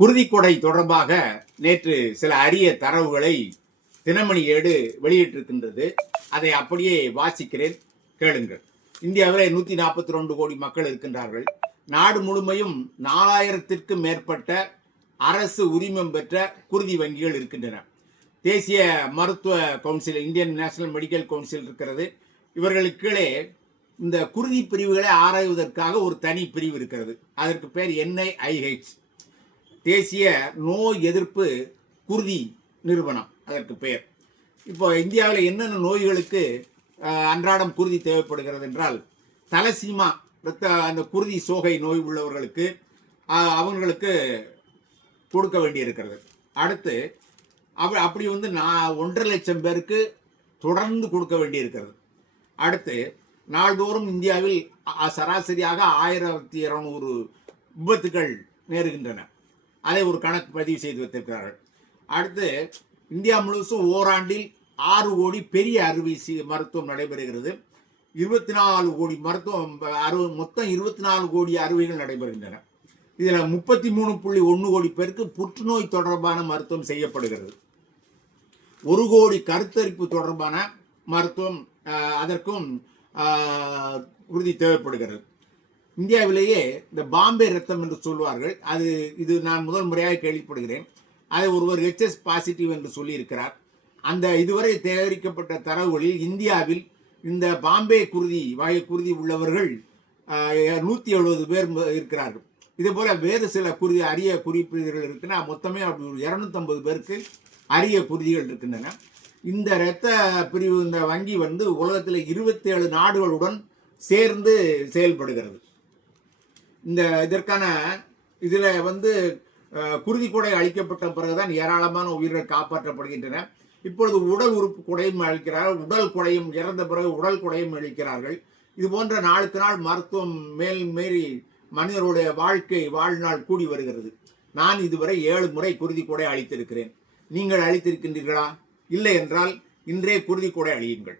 குருதிக்கொடை தொடர்பாக நேற்று சில அரிய தரவுகளை தினமணி ஏடு வெளியிட்டிருக்கின்றது. அதை அப்படியே வாசிக்கிறேன் கேளுங்கள். இந்தியாவில் நூற்றி நாற்பத்தி ரெண்டு கோடி மக்கள் இருக்கின்றார்கள். நாடு முழுமையும் நாலாயிரத்திற்கும் மேற்பட்ட அரசு உரிமம் பெற்ற குருதி வங்கிகள் இருக்கின்றன. தேசிய மருத்துவ council Indian national medical council இருக்கிறது. இவர்களுக்கு கீழே இந்த குருதி பிரிவுகளை ஆராய்வதற்காக ஒரு தனி பிரிவு இருக்கிறது. அதற்கு பேர் என்ஐஐஹெச். தேசிய நோய் எதிர்ப்பு குருதி நிறுவனம் அதற்கு பெயர். இப்போ இந்தியாவில் என்னென்ன நோய்களுக்கு அன்றாடம் குருதி தேவைப்படுகிறது என்றால் தலசீமா இரத்த அந்த குருதி சோகை நோய் உள்ளவர்களுக்கு அவங்களுக்கு கொடுக்க வேண்டியிருக்கிறது. அடுத்து அவ அப்படி வந்து நான் ஒன்றரை லட்சம் பேருக்கு தொடர்ந்து கொடுக்க வேண்டியிருக்கிறது. அடுத்து நாள்தோறும் இந்தியாவில் சராசரியாக ஆயிரத்தி இரநூறு விபத்துகள் நேருகின்றன. அதை ஒரு கணக்கு பதிவு செய்து வைத்திருக்கிறார்கள். அடுத்து இந்தியா முழுசும் ஓராண்டில் ஆறு கோடி பெரிய அறுவை சி- மருத்துவம் நடைபெறுகிறது. இருபத்தி நாலு கோடி மருத்துவம் அறுவை மொத்தம் இருபத்தி நாலு கோடி அறுவைகள் நடைபெறுகின்றன. இதில் முப்பத்தி மூணு புள்ளி ஒன்று கோடி பேருக்கு புற்றுநோய் தொடர்பான மருத்துவம் செய்யப்படுகிறது. ஒரு கோடி கருத்தரிப்பு தொடர்பான மருத்துவம் அதற்கும் உறுதி தேவைப்படுகிறது. இந்தியாவிலேயே இந்த பாம்பே ரத்தம் என்று சொல்வார்கள். அது இது நான் முதல் முறையாக கேள்விப்படுகிறேன். அதை ஒருவர் ஹெச்எஸ் பாசிட்டிவ் என்று சொல்லியிருக்கிறார். அந்த இதுவரை தயாரிக்கப்பட்ட தரவுகளில் இந்தியாவில் இந்த பாம்பே குருதி வாயு குருதி உள்ளவர்கள் நூற்றி எழுபது பேர் இருக்கிறார்கள். இதுபோல் வேறு சில குருதி அரிய குறிப்பீடுகள் இருக்குன்னா மொத்தமே அப்படி ஒரு இரநூத்தம்பது பேருக்கு அரிய குருதிகள் இருக்கின்றன. இந்த இரத்த பிரிவு இந்த வங்கி வந்து உலகத்தில் இருபத்தேழு நாடுகளுடன் சேர்ந்து செயல்படுகிறது. இந்த இதற்கான இதில் வந்து குருதி கொடை அழிக்கப்பட்ட பிறகுதான் ஏராளமான உயிர்கள் காப்பாற்றப்படுகின்றன. இப்பொழுது உடல் உறுப்பு கொடையும் அழிக்கிறார்கள். உடல் கொடையும் இறந்த பிறகு உடல் கொடையும் அளிக்கிறார்கள் இது போன்ற நாளுக்கு நாள் மருத்துவம் மேல் மீறி மனிதருடைய வாழ்க்கை வாழ்நாள் கூடி வருகிறது. நான் இதுவரை ஏழு முறை குருதி கொடை அழித்திருக்கிறேன். நீங்கள் அழித்திருக்கின்றீர்களா? இல்லை என்றால் இன்றே குருதி கொடை அழியுங்கள்.